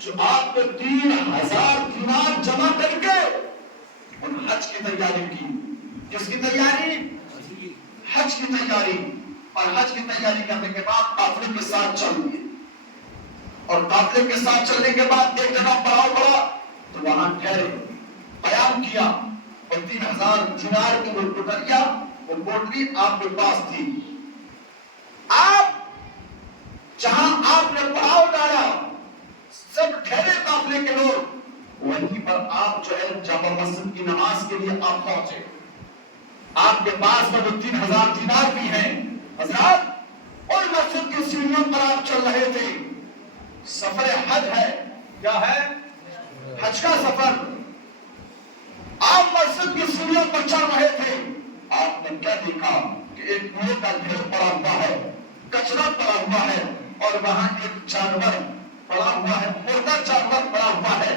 جو آپ نے 3000 دینار جمع کر کے ان حج کی تیاری کی. کس کی تیاری؟ حج کی تیاری. اور حج کی تیاری کرنے کے بعد قافلے کے ساتھ چل دیے, اور قافلے کے ساتھ چلنے کے بعد ایک جگہ پڑاؤ پڑا تو وہاں ٹھہرے, قیام کیا, اور 3000 دینار کی وہ ٹکڑیاں, وہ پوٹلی آپ کے پاس تھی. آپ جہاں آپ نے پڑاؤ ڈالا, سب ٹھہرے قافلے کے لوگ, وہیں پر آپ جو ہے جامع مسجد کی نماز کے لیے آپ پہنچے. آپ کے پاس میں وہ 3000 دینار بھی ہیں. حضرات اور مسجد کی سیڑھیوں پر آپ چل رہے تھے. سفر حج ہے, کیا ہے؟ حج کا سفر. آپ مسجد کی سیڑھیوں پر چل رہے تھے, آپ نے کیا دیکھا کہ ایک کوڑے کا ڈھیر پڑا ہوا ہے, کچرا پڑا ہوا ہے, اور وہاں ایک جانور پڑا ہوا ہے, مردہ جانور پڑا ہوا ہے.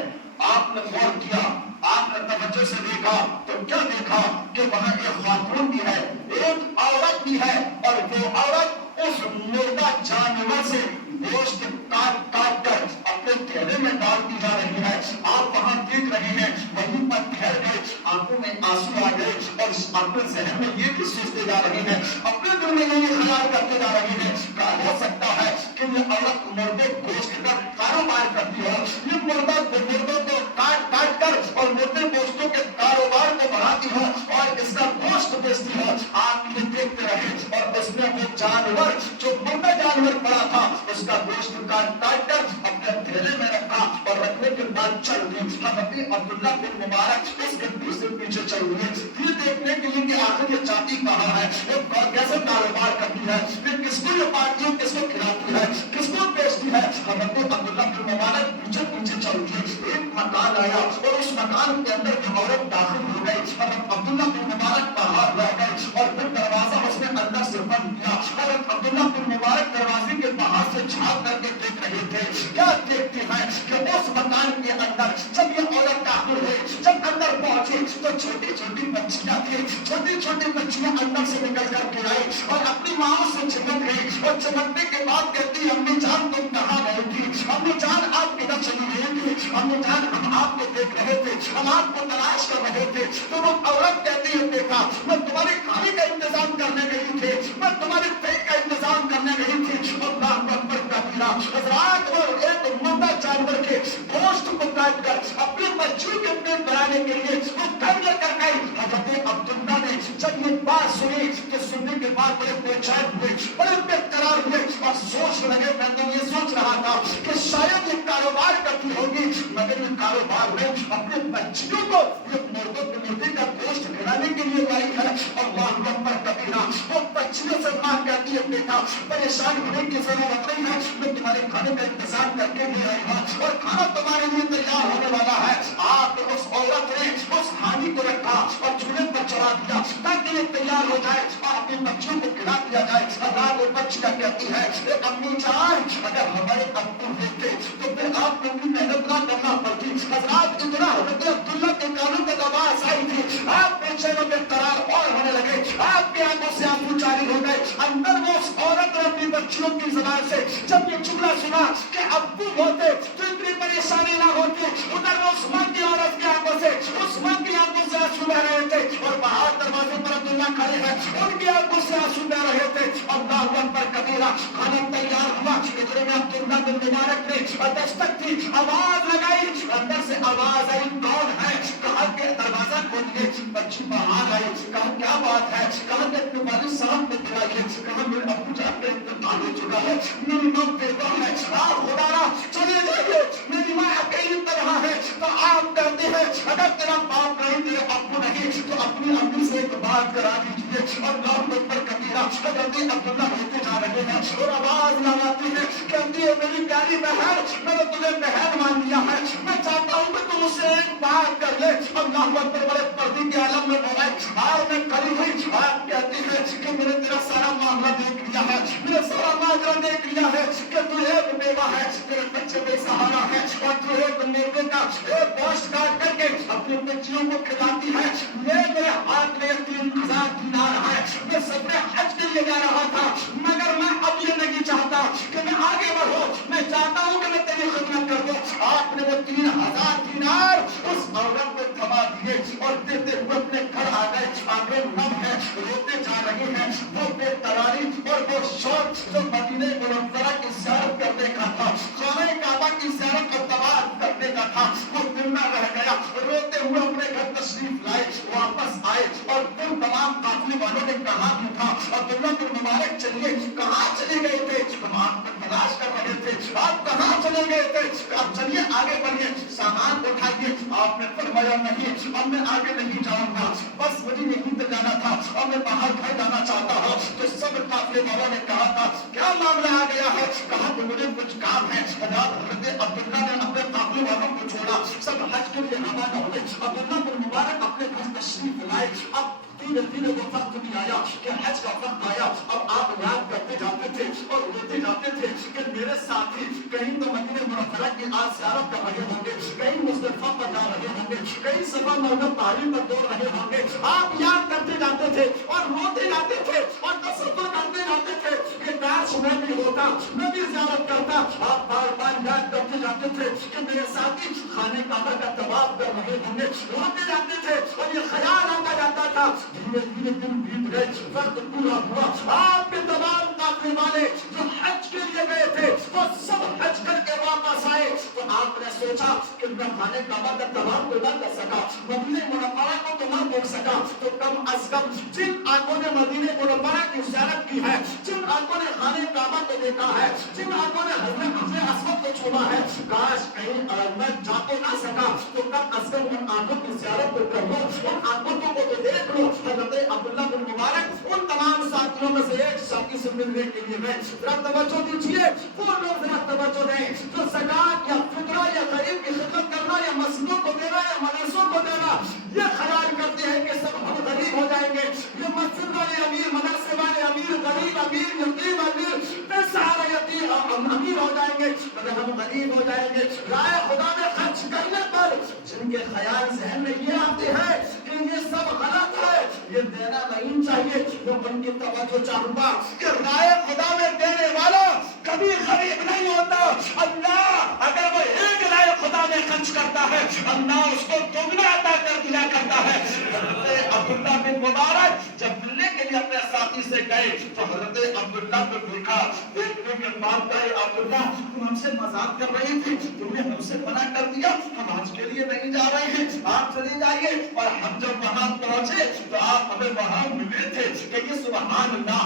آپ نے غور کیا, آپ نے توجہ سے دیکھا تو کیا دیکھا کہ وہاں ایک خاتون بھی ہے, ایک عورت بھی ہے, اور وہ عورت اس مردہ جانور سے گوشت کاٹ کاٹ کر اپنے تھیلے میں ڈالتی جا رہی ہے. آپ وہاں دیکھ رہے ہیں, وہیں پر ٹھہر گئے, آنکھوں میں آنسو آ گئے, اور اپنے ذہن میں یہ بھی سوچتے جا رہے ہیں, اپنے دل میں یہ خیال کرتے جا رہے ہیں کہ ہو سکتا ہے کہ یہ عورت مردے گوشت کا کاروبار کرتی ہو, یہ مردوں کو کاٹ کاٹ کر اور مردے گوشتوں کے کاروبار کو بڑھاتی ہو اور اس کا گوشت بیچتی ہو. آپ یہ دیکھتے رہے, اور اس نے وہ جانور جو مردہ جانور پڑا تھا اس کا گوشت کاٹ کاٹ کر اپنے تھیلے میں رکھا, اور رکھنے کے بعد چل دی. حضرت عبداللہ بن مبارک اس گدی سے پیچھے چل دیے, یہ دیکھنے کے لیے کہ آخر یہ چاہتی کہاں ہے, یہ کیسے کاروبار کرتی ہے, پھر کس کو یہ پارٹی ہے, کس کو کھلاتی ہے, کس کو بیچتی ہے. حضرت عبداللہ بن مبارک پیچھے پیچھے چل دیے. ایک مکان آیا, اور اس مکان کے اندر جو عورت داخل ہو گئی, حضرت عبداللہ بن مبارک باہر رہ گئے, اور پھر دروازہ اس نے اندر سے بند کیا. حضرت عبداللہ بن مبارک دروازے کے باہر سے جھانک کر کے دیکھ رہے تھے. کیا دیکھتے ہیں کہ اس مکان کے اندر جب یہ عورت داخل ہوئی, جب اندر پہنچی تو چھوٹی چھوٹی بچیاں تھیں, چھوٹی چھوٹی بچیاں اندر سے نکل کر کے آئی اور اپنی ماں سے چمٹ گئی, اور چمٹنے کے بعد کہتی, امی جان تم کہاں گئی تھی, امی جان آپ کدھر چلی گئی تھی, امی جان ہم آپ کو دیکھ رہے تھے, ہم آپ کو تلاش کر رہے تھے. تو وہ عورت کہتی ہے, دیکھا میں تمہارے کھانے کا انتظام کرنے گئی تھی, میں تمہارے پیٹ کا انتظام کرنے گئی تھی. اللہ اکبر کبیرہ. حضرات اور ایک مردہ جانور کے گوشت کو کاٹ کر اپنے بچوں کے پیٹ بھرانے کے لیے وہ گھر لے کر گئی. حضرت عبداللہ نے جب یہ بات سنی تو سننے کے بعد بڑے بے چین ہوئے, بڑے بے قرار ہوئے, اور سوچ لگے, میں تو یہ سوچ رہا تھا کہ شاید یہ کاروبار کرتی ہوگی, مگر یہ کاروبار میں اپنے بچیوں کو یہ مردے کا گوشت کھلانے کے لیے لائی ہے. اللہ اکبر کبیرہ. وہ بچیوں سے ماں کہتی ہے, بیٹا پریشان ہونے کی ضرورت نہیں ہے, میں تمہارے کھانے کا انتظام کر کے لے آئی ہوں, اور کھانا تمہارے لیے تیار ہونے والا ہے. آپ اس عورت نے اس حامی کو رکھا اور چولہے پر چڑھا دیا تاکہ یہ تیار ہو جائے اور اپنے بچوں کو کھلا دیا جائے. اللہ وہ بچیاں کہتی ہے, امی جان اگر ہمارے ابو ہوتے تو پھر آپ کو بھی محنت نہ کرنا پڑتی. حضرات اتنا حضرت عبداللہ کے کانوں میں آواز آئی تھی, آپ بے میں قرار اور ہونے لگے, آپ کی آنکھوں سے آنسو جاری ہو گئے. اندر وہ اس عورت نے اپنی بچیوں کی زبان سے جب یہ جملہ سنا کہ ابو ہوتے تو اتنی پریشانی نہ ہوتی, ادھر وہ اس ماں کی عورت کی آنکھوں سے, اس ماں کی آنکھوں سے آنسو بہ رہے تھے, اور باہر دروازے پر عبداللہ کھڑے ہیں, ان کی آنکھوں سے آنسو بہ رہے تھے. اللہ اکبر کبیرہ. کھانا تیار ہوا, اتنے میں عبداللہ بن مبارک نے دستک دی, آواز لگائی, اندر سے آواز آئی, کون ہے, کہا کہ دروازہ کھولیے. بچی باہر آئی, کہا کیا بات ہے, کہا کہ اپنے والد صاحب نے بلائیے, کہا میرے ابو جان کا انتقال ہو چکا ہے, میری ماں بیوہ ہے, آپ خدا را چلے جائیے, میری ماں اکیلی طرح ہے. تو آپ کہتے ہیں اگر تیرا باپ نہیں, تیرے ابو نہیں, تو اپنی امی سے ایک بات کرا دیجیے. اللہ اکبر کبیرہ. حضرت عبداللہ ہوتے جا رہے ہیں اور آواز لگاتے ہیں, کہتی ہے میری پیاری بہن, میں نے تمہیں بہن مان لیا ہے, میں چاہتا ہوں کہ تم اسے ایک بات کر لے. اللہ اکبر. بڑے پردے کے عالم میں ہو گئے, اور میں کھڑی ہوئی, آپ کہتی ہے کہ میں نے تیرا سارا معاملہ دیکھ لیا ہے, میں نے سارا معاملہ دیکھ لیا ہے کہ تو ایک بیوہ ہے, تیرے بچے بے سہارا ہے, اور تو ایک مردے کا ایک گوشت کاٹ کر کے اپنے اپنے بچیوں کو کھلاتی ہے، میرے ہاتھ میں 3000 دینار ہے، میں سفر حج کے لیے جا رہا تھا، مگر میں اب یہ نہیں چاہتا کہ میں آگے بڑھوں، میں چاہتا ہوں کہ میں تیری خدمت کر دوں۔ آپ نے وہ 3000 دینار اس عورت کو تھما دیے اور دیتے ہوئے اپنے گھر آ گئے۔ آنکھیں نم ہے، روتے جا رہی ہیں، وہ بے قراری اور وہ شوق جو مدینہ منورہ کی زیارت کرنے کا تھا، خانہ کعبہ کی زیارت اور طواف کرنے کا تھا، وہ دل میں رہ گیا۔ روتے ہوئے اپنے گھر تشریف لائے، واپس آئے اور پھر تمام قافلے والوں نے کہا بھی تھا عبداللہ بن مبارک چلیے، کہاں چلے گئے تھے؟ ہم آپ کو تلاش کر رہے تھے، آپ کہاں چلے گئے تھے؟ آپ چلیے آگے بڑھیے، سامان اٹھائیے۔ آپ نے فرمایا نہیں، اب میں آگے نہیں جاؤں گا، بس مجھے یہیں پہ جانا تھا اور میں باہر گھر جانا چاہتا ہوں۔ تو سب قافلے والوں نے کہا تھا کیا معاملہ آ گیا ہے؟ کہا کہ مجھے کچھ کام ہے۔ حضرت عبداللہ نے اپنے قافلے والوں کو چھوڑا، سب حج کے لیے روانہ ہوئے۔ عبداللہ بن مبارک اپنے گھر تشریف لائے۔ اب دھیرے دھیرے وہ وقت بھی آیا کہ حج کا وقت آیا۔ اب آپ یاد کرتے جاتے تھے اور روتے جاتے تھے کہ میرے ساتھی کہیں تو مدینہ منورہ کی آج زیارت کر رہے ہوں گے، کہیں مزدلفہ پر جا رہے ہوں گے، کہیں صفا مروا پہاڑی پر دوڑ رہے ہوں گے۔ آپ یاد کرتے جاتے تھے اور روتے جاتے تھے اور تصور کرتے جاتے تھے کہ کاش میں بھی ہوتا، میں بھی زیارت کرتا۔ آپ بار بار یاد کرتے جاتے تھے کہ میرے ساتھی خانہ کعبہ کا طواف کر رہے ہوں گے، روتے جاتے تھے اور یہ خیال آتا جاتا تھا۔ دھیرے دھیرے دن بیت گئے، وقت پورا ہوا۔ آپ کے تمام قافلے والے جو حج کے لیے گئے تھے وہ سب حج کر کے واپس آئے۔ تو آپ نے سوچا کہ میں خانہ کعبہ کا طواف تو نہ کر سکا، مدینہ منورہ کو تو نہ دیکھ سکا، تو کم از کم جن آنکھوں نے مدینہ منورہ کی زیارت کی ہے، جن آنکھوں نے خانہ کعبہ کو دیکھا ہے، جن آنکھوں نے حضرت اسود کو چھوا ہے، کاش کہیں میں جا تو نہ سکا تو کم از کم ان آنکھوں کی زیارت تو کر لو، ان آنکھوں کو تو دیکھ لو۔ حضرت عبداللہ بن مبارک ان تمام ساتھیوں میں سے ایک ساتھی سے ملنے کے لیے گئے۔ ذرا توجہ دیجیے، وہ لوگ ذرا توجہ دیں جو زکات یا فطرہ یا غریب کی خدمت کرنا یا مسجدوں کو دینا یا مدرسوں کو دینا یہ خیال کرتے ہیں کہ سب ہم غریب ہو جائیں گے، یہ مسجد والے امیر، مدرسے والے امیر، غریب امیر، یتیم امیر، بے سہارا یتیم امیر ہو جائیں گے، مگر ہم غریب ہو جائیں گے۔ رائے خدا میں خرچ کرنے پر جن کے خیال ذہن میں یہ آتے ہیں کہ یہ سب غلط ہے، یہ دینا نہیں چاہیے، میں ان کی توجہ چاہوں گا کہ رائے خدا میں دینے والا کبھی غریب نہیں ہوتا۔ اللہ اگر وہ ایک رائے خدا میں خرچ کرتا ہے، اللہ اس کو دگنا عطا کر دیا کرتا ہے۔ حضرت عبداللہ بن مبارک جب ملنے کے لیے اپنے ساتھی سے گئے تو حضرت عبداللہ کو دیکھا، دیکھنے کے بعد کہے عبداللہ تم ہم سے مذاق کر رہے تھے، تم نے ہم سے منع کر دیا، ہم آج کے لیے نہیں جا رہے ہیں، آپ چلے جائیے۔ اور ہم جب وہاں پہنچے تو آپ ہمیں وہاں ملے تھے کہ یہ سبحان اللہ،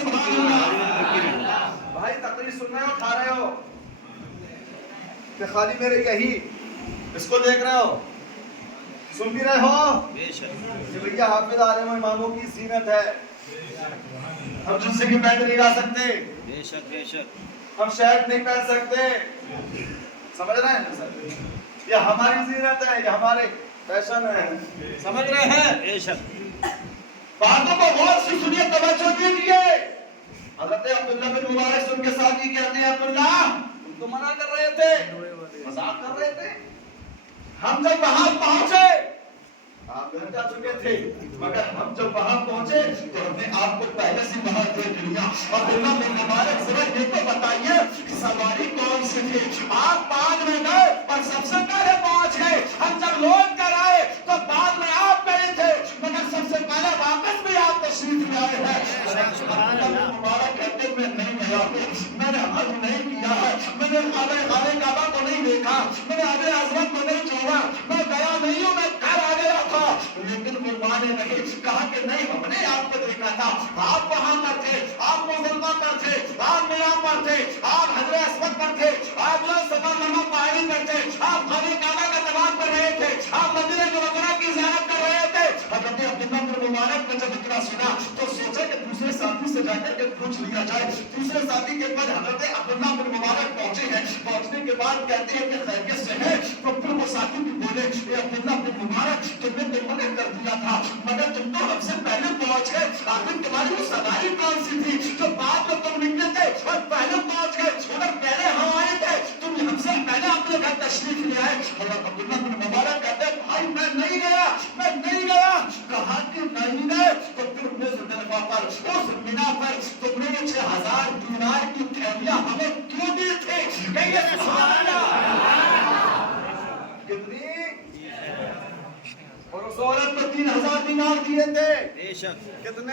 سبحان اللہ۔ بھائی تقریر سن رہے ہو، کھا رہے ہو کہ خالی میرے یہی اس کو دیکھ رہے ہو، سن بھی رہے ہو کہ بھیا حافظ عالم و اماموں کی زینت ہے، ہم جن سے کی پینٹ نہیں لا سکتے، بے شک بے شک، ہم شرٹ نہیں پہن سکتے، سمجھ رہے ہیں؟ یہ ہماری زینت ہے، یہ ہمارے فیشن ہے، سمجھ رہے ہیں؟ بے شک۔ باتوں کو غور سے سنیے، توجہ دیجیے۔ حضرت عبداللہ بن مبارک ان کے ساتھ ہی کہتے ہیں عبداللہ تم تو منع کر رہے تھے، مذاق کر رہے تھے، ہم جب وہاں پہنچے آپ گھر جا چکے تھے، مگر ہم جب وہاں پہنچے تو ہم نے آپ کو پہلے سے وہاں دیکھ لیا۔ عبداللہ بن مبارک ذرا یہ تو بتائیے سواری کون سی تھی؟ آپ بعد میں گئے اور سب سے پہلے پہنچ گئے، ہم جب لوٹ کر آئے تو بعد میں آپ گئے تھے، مگر سب سے پہلے واپس بھی آپ تشریف لے آئے ہیں۔ عبداللہ بن مبارک کہتے میں نہیں گیا ہوں، میں نے حج نہیں کیا ہے، میں نے خانہ کعبہ کو نہیں دیکھا، میں نے حجر اسود کو نہیں چھوا، میں گیا نہیں ہوں، میں گھر آ گیا تھا۔ لیکن قربان نہیں کہا کہ نہیں ہم نے آپ کو دیکھا تھا، آپ وہاں پر تھے، آپ مزدلفہ پر تھے، آپ مینا پر تھے، آپ حجر اسود پر تھے، آپ جو صفا مروا پہاڑی پر تھے، آپ خانہ کعبہ کا طواف کر رہے تھے، آپ مدینہ منورہ کی زیارت کر رہے تھے۔ حضرت عبداللہ بن مبارک نے جب اتنا سنا تو سوچا کہ دوسرے ساتھی سے جا کر کے پوچھ لیا جائے۔ دوسرے ساتھی کے بعد حضرت عبداللہ بن مبارک پہنچے ہیں، پہنچنے کے بعد کہتے ہیں کہ خیریت سے ہے؟ تو پھر وہ ساتھی بھی بولے اے عبداللہ بن مبارک تم نے تو منع کر دیا تھا، مگر تم تو ہم سے پہلے پہنچ گئے، آخر تمہاری وہ سواری کون سی تھی جو بعد میں تم نکلے تھے اور پہلے پہنچ گئے؟ اگر پہلے ہم آئے تھے تم ہم سے پہلے اپنے گھر تشریف لے آئے۔ حضرت عبداللہ بن مبارک بھائی میں نہیں گیا، میں نہیں گیا۔ کہا کہ نہیں گئے تو پھر مزدلفہ پر اس منا پر تم نے 6000 دینار کی تھیلیاں ہمیں کیوں دی تھی؟ کہیے سبحان اللہ۔ کتنی؟ اور اس عورت کو 3000 دینار دیے تھے۔ بے شک کتنے؟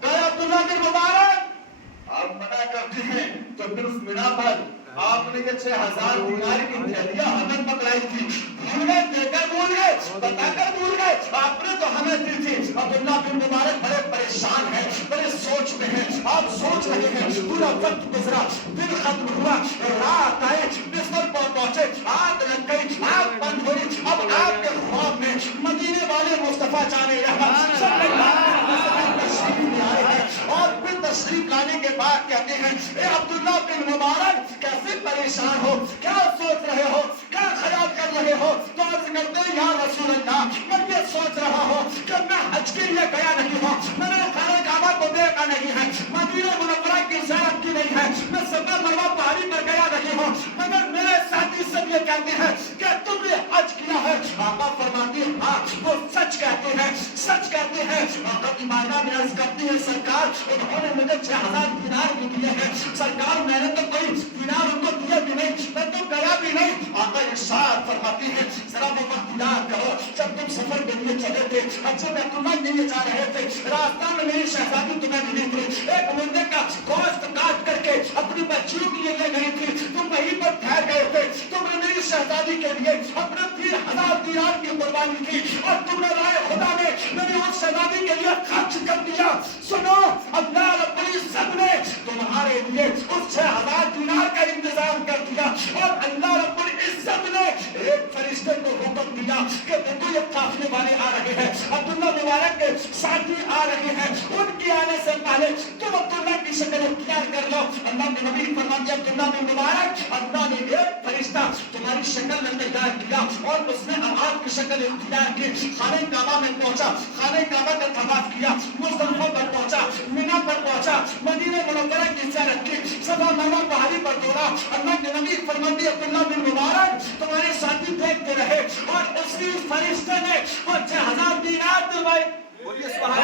کہ عبداللہ بن مبارک آپ منع کرتے ہیں تو پھر اس منا پر آپ نے یہ 6000 دینار کی تھیلیاں ہمیں پکڑائی تھی، بھول گئے، دے کر بھول گئے، بتا کر بھول گئے، آپ نے تو ہمیں دی تھی۔ عبداللہ بن مبارک بڑے پریشان ہیں، بڑے سوچ میں ہیں۔ آپ سوچ رہے ہیں پورا وقت گزرا، دن ختم ہوا، رات آئے، بستر پر پہنچے، آگ لگ گئی، آگ بند ہوئی۔ اب آپ کے خواب میں مدینے والے مصطفیٰ جان رحمت صلی اللہ علیہ وسلم تشریف لے آئے ہیں، اور پھر تشریف لانے کے بعد کہتے ہیں اے عبداللہ بن مبارک کیسے پریشان ہو، کیا سوچ رہے ہو، کیا خیال کر رہے ہو؟ تو عرض کرتے ہیں یا رسول اللہ میں یہ سوچ رہا ہوں کہ میں حج کے لیے گیا نہیں ہوں، میں نے خانہ کعبہ کو دیکھا نہیں ہے، مدینہ منورہ کی زیارت کی نہیں ہے، میں صفا مروہ پہاڑی پر گیا نہیں ہوں، مگر میرے ساتھی سب یہ کہتے ہیں کہ تم نے حج کیا ہے۔ آقا فرماتے ہیں ہاں وہ سچ کہتے ہیں، سچ کہتے ہیں۔ آقا کی مائنہ میں عرض کرتی ہے سرکار انہوں نے مجھے 6000 دینار بھی دیے ہیں، سرکار میں نے تو کوئی دینار ان کو دیے بھی نہیں، میں تو گیا بھی نہیں۔ آقا ارشاد فرماتی ہے ذرا وہ وقت یاد کرو جب تم سفر کے لیے چلے تھے، حج بیت اللہ کے لیے جا رہے تھے، راستہ میں میری شہزادی تمہیں ملی تھی، ایک مردے کا گوشت کاٹ کر کے اپنی بچیوں کے لیے لے گئی تھی، تم وہیں پر ٹھہر گئے تھے، تم نے میری شہزادی کے لیے اپنے 3000 دینار کی قربانی کی، اور تم نے رائے خدا میں میری اس شہزادی کے لیے خرچ کر دیا۔ سنو اللہ رب العزت نے تمہارے لیے اس 6000 دینار کا انتظام کر دیا، اور اللہ رب العزت نے ایک فرشتے کو حکم دیا کہ دیکھو یہ قافلے والے آ رہے ہیں، عبداللہ مبارک کے ساتھی آ رہے ہیں، ان کے آنے سے پہلے تم عبداللہ کی شکل اختیار کر لو۔ اللہ کے نبی فرماتے ہیں عبداللہ بن مبارک اللہ نے ایک فرشتہ تمہاری شکل میں تیار کیا، اور اس نے آپ کی شکل اختیار کی، خانہ کعبہ میں پہنچا، خانہ کعبہ کا طواف کیا، مزدلفہ پر پہنچا، مینا پر پہنچا، مدینہ منورہ کی زیارت کی، صفا مروہ پہاڑی پر دوڑا۔ اللہ کے نبی فرماتے ہیں عبداللہ بن مبارک تمہارے ساتھی دیکھتے رہے، اور اسی فرشتے نے وہ 6000 دینار دلوائے۔ بولیے سبحان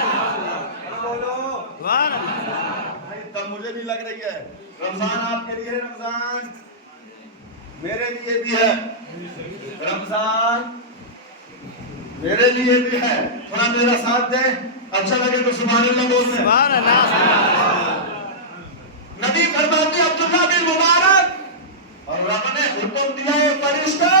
اللہ۔ بولو سبحان اللہ۔ بھائی تب مجھے نہیں لگ رہی ہے، رمضان آپ کے لیے ہے، رمضان میرے لیے بھی ہے، رمضان میرے لیے بھی ہے۔ تھوڑا میرا ساتھ دے، اچھا لگے تو سبحان اللہ بول دیں۔ سبحان اللہ۔ نبی فرماتے ہیں عبداللہ بن مبارک اور رب نے حکم دیا ہے فرشتے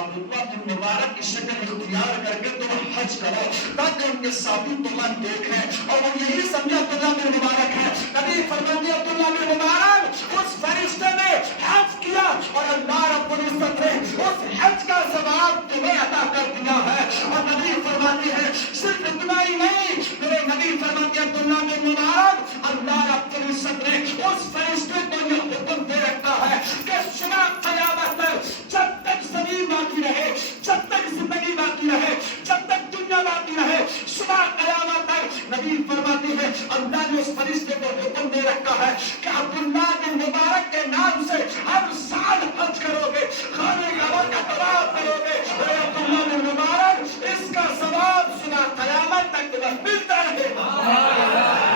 عبداللہ بن مبارک کی شکل اختیار کر کے تم حج کرو تاکہ ان کے ساتھی تمہیں دیکھیں اور وہ یہی سمجھے عبداللہ بن مبارک ہے۔ نبی فرماتے ہیں عبداللہ بن مبارک اس فرشتے نے حج کیا اور اللہ رب العزت نے اس حج کا ثواب تمہیں عطا کر دیا ہے۔ اور نبی فرماتے ہیں صرف اتنا ہی نہیں، میرے نبی فرماتے ہیں عبداللہ بن مبارک اللہ رب العزت نے اس فرشتے کو یہ حکم دے رکھا ہے کہ شنا قیامت تک جب تک زمین باقی رہے، جب تک زندگی باقی رہے، جب تک دنیا باقی رہے، شنا قیامت تک نبی فرماتے ہیں اللہ نے اس فرشتے کو حکم دے رکھا ہے